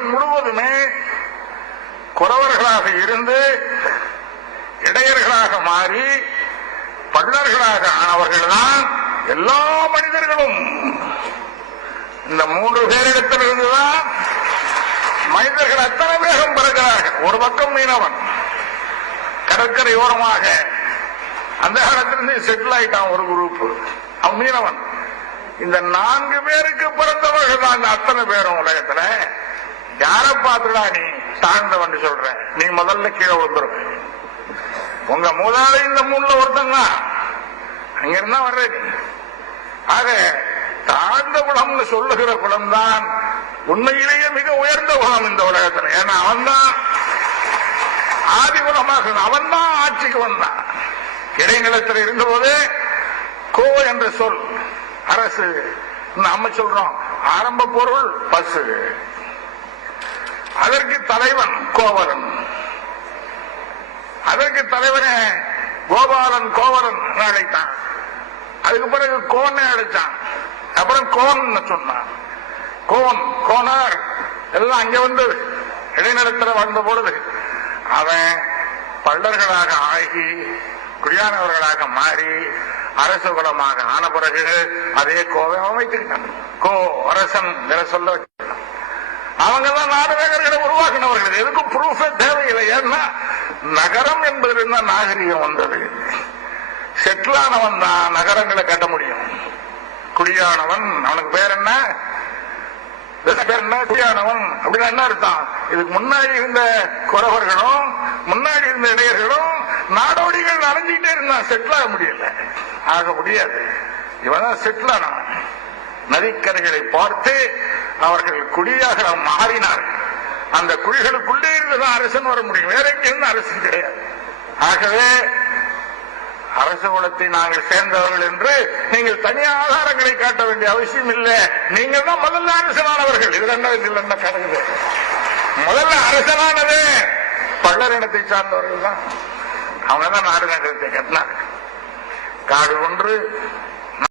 உலகம் முழுவதுமே குறவர்களாக இருந்து இடையர்களாக மாறி பள்ளர்களாக ஆனவர்கள்தான் எல்லா மனிதர்களும். இந்த 3 பேரிடத்திலிருந்துதான் மனிதர்கள் அத்தனை வேகம் பெறுகிறார்கள். ஒரு பக்கம் மீனவன் கடற்கரை ஓரமாக அந்த காலத்திலிருந்து செட்டில் ஆயிட்டான் ஒரு குரூப், அவன் மீனவன். இந்த 4 பேருக்கு பிறந்தவர்கள் தான் அத்தனை பேரும் உலகத்துல. யார பார்த்துடா நீ தாழ்ந்தவன் சொல்ற? நீ முதல்ல கீழே வந்துடும். உங்க மூதாதை இந்த 3ல ஒருத்தன் தான், அங்க இருந்தா வர்ற நீ. ஆக தாழ்ந்த குலம்னு சொல்லுகிற குலம் தான் உண்மையிலேயே மிக உயர்ந்த குலம் இந்த உலகத்தில். ஏன்னா அவன் தான் ஆதி குலமாக, அவன் தான் ஆட்சிக்கு வந்தான். இடைநிலத்தில் இருந்தபோது கோ என்ற சொல் அரசு, நம்ம சொல்றோம் ஆரம்ப பொருள் பசு, அதற்கு தலைவன் கோவலன், அதற்கு தலைவனே கோபாலன் கோவலன் அழைத்தான். அதுக்கு பிறகு கோனை அழைச்சான். அப்புறம் கோன் சொன்னான். கோன் கோனார் எல்லாம் அங்க வந்து இடைநிலத்தில் வந்த பொழுது அவன் பள்ளர்களாக ஆகி குடியானவர்களாக மாறி அரச குலமாக ஆன பிறகு அதே கோவை அமைத்துக்கிட்டான். கோ அரசன் சொல்ல வச்சுட்டான். அவங்க தான் நாடகங்களை உருவாக்கினவர்கள். எதுக்கும் ப்ரூஃபே தேவையில்லை. ஏன்னா நகரம் என்பதிலிருந்து நாகரிகம் வந்தது. செட்டிலானவன் தான் நகரங்களை கட்ட முடியும். குடியானவன் அவனுக்கு பேர் என்ன? குடியானவன் அப்படின்னு என்ன அர்த்தம்? இதுக்கு முன்னாடி இருந்த குறவர்களும் முன்னாடி இருந்த இடையர்களும் நாடோடிகள் அலைஞ்சிக்கிட்டே இருந்தான். செட்டில் ஆக முடியல, ஆக முடியாது. இவன் செட்டில் ஆனவன். நதிக்கரைகளை பார்த்து அவர்கள் குடியாக மாறினார்கள். அந்த குழிகளுக்குள்ளே இருந்துதான் அரசன் வர முடியும். வேற எங்கிருந்து அரசு கிடையாது. ஆகவே அரச குலத்தை நாங்கள் சேர்ந்தவர்கள் என்று நீங்கள் தனியாக ஆதாரங்களை காட்ட வேண்டிய அவசியம் இல்லை. நீங்கள் தான் முதல்ல அரசனானவர்கள். இதுல என்ன கணக்கு? முதல்ல அரசனானது பள்ளர் இனத்தை சார்ந்தவர்கள் தான். அவங்க தான் நாடு நகரத்தை கட்டினார்கள். காடு ஒன்று